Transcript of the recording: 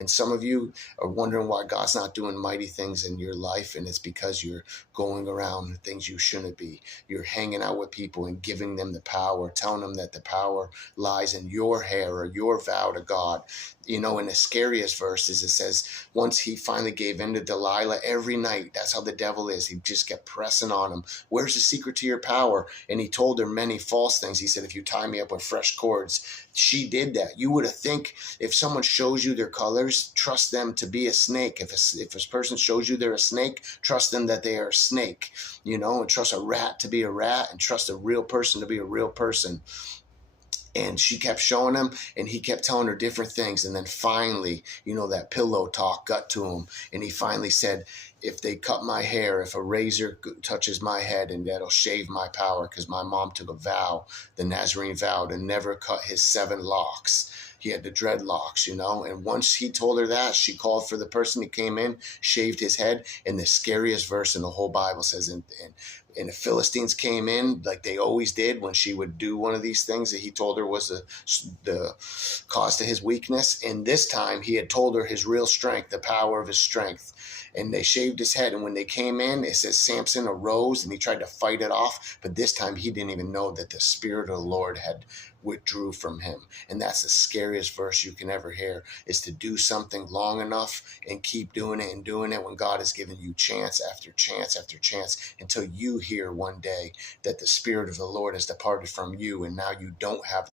And some of you are wondering why God's not doing mighty things in your life, and it's because you're going around things you shouldn't be. You're hanging out with people and giving them the power, telling them that the power lies in your hair or your vow to God. You know, in the scariest verses, it says, once he finally gave in to Delilah every night, that's how the devil is. He just kept pressing on him. Where's the secret to your power? And he told her many false things. He said, if you tie me up with fresh cords, she did that. You would have think if someone shows you their colors, trust them to be a snake. If a person shows you they're a snake, trust them that they are a snake, you know, and trust a rat to be a rat and trust a real person to be a real person. And she kept showing him, and he kept telling her different things. And then finally, you know, that pillow talk got to him. And he finally said, if they cut my hair, if a razor touches my head, and that'll shave my power, because my mom took a vow, the Nazarene vow, to never cut his 7 locks. He had the dreadlocks, you know. And once he told her that, she called for the person who came in, shaved his head. And the scariest verse in the whole Bible says, and the Philistines came in like they always did when she would do one of these things that he told her was the cause to his weakness. And this time he had told her his real strength, the power of his strength. And they shaved his head. And when they came in, it says Samson arose and he tried to fight it off. But this time he didn't even know that the Spirit of the Lord had withdrew from him. And that's the scariest verse you can ever hear, is to do something long enough and keep doing it and doing it when God has given you chance after chance after chance, until you hear one day that the Spirit of the Lord has departed from you and now you don't have